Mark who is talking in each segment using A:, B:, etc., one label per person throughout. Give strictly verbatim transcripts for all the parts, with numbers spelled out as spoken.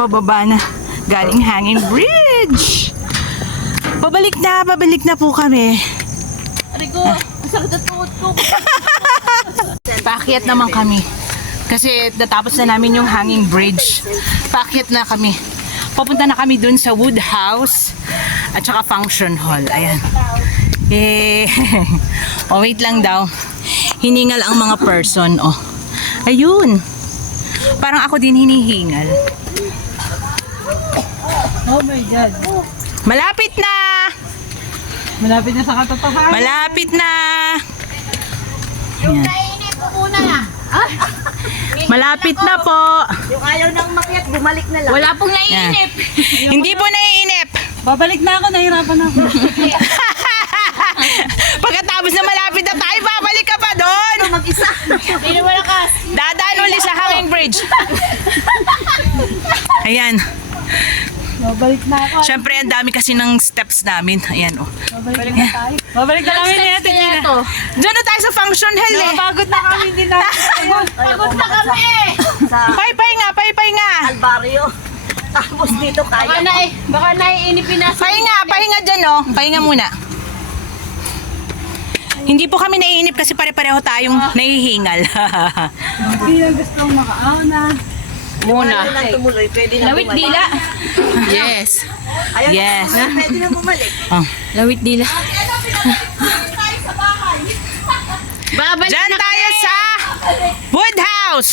A: pababa na. Galing hanging bridge. Pabalik na, pabalik na po kami.
B: Arigo, masakit ang tuhod ko.
A: Paakyat naman kami. Kasi natapos na namin yung hanging bridge. Paakyat na kami. Papunta na kami dun sa Wood House at saka Function Hall. Ayan. Eh, oh, wait lang daw. Hiningal ang mga person. Oh. Ayun. Parang ako din hinihingal.
B: Oh my God.
A: Malapit na!
B: Malapit na sa katotohanan.
A: Malapit na!
B: Yung nainip ko muna na.
A: Malapit na po.
B: Yung ayaw nang makiat, bumalik na lang. Wala pong naiinip.
A: Hindi po naiinip.
B: Babalik na ako, nahirapan ako.
A: Pagkatapos na malapit na tayo, babalik ka pa doon.
B: Mag-isa. Hindi na malakas.
A: Dadaan uli sa hanging bridge. Ayan.
B: Babalik na ako.
A: Siyempre, ang dami kasi ng steps namin. Ayan, oh.
B: Babalik na tayo. Babalik na kami niya. Ito.
A: Diyan na tayo sa function hall, eh.
B: Napagod na kami din namin. Pagod na kami eh.
A: Pay-pay nga, pay-pay nga.
B: Barrio. Tapos dito kaya. Baka na eh. Baka naiinipin na.
A: Pahinga, pahinga dyan, oh. Pahinga muna. Hindi po kami naiinip kasi pare-pareho tayong nahihingal.
B: Hindi na gustong makauna. Muna. Pwede na tumuloy. Pwede na Lawit dila.
A: Yes. Yes.
B: Pwede na bumalik.
A: Oh.
B: Lawit dila. Babalik
A: Diyan
B: na
A: tayo
B: kami.
A: sa Wood House.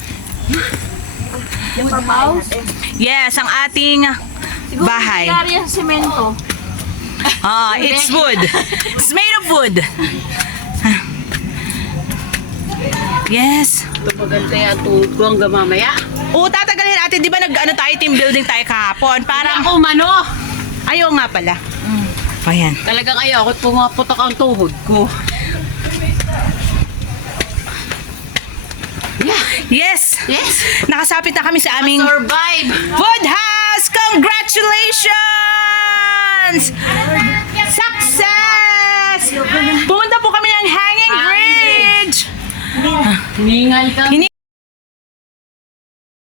B: Yung house.
A: Yes, ang ating bahay.
B: Siguro yung semento.
A: Ah, it's wood. It's made of wood. Yes.
B: Tumagal kaya tuhod ko hanggang mamaya.
A: Oo, tatagalin natin. Di ba nag-ano tayo, team building tayo kahapon? Parang,
B: Ako mano.
A: ayaw nga pala. Ayan.
B: Talagang ayaw ako pumaputok ang tuhod ko. Yeah.
A: Yes.
B: Yes.
A: Nakasapit na kami sa aming
B: Survive.
A: Wood House. Congratulations! Success! Pumunta po kami ng hanging bridge.
B: Hiningal ka.
A: Hini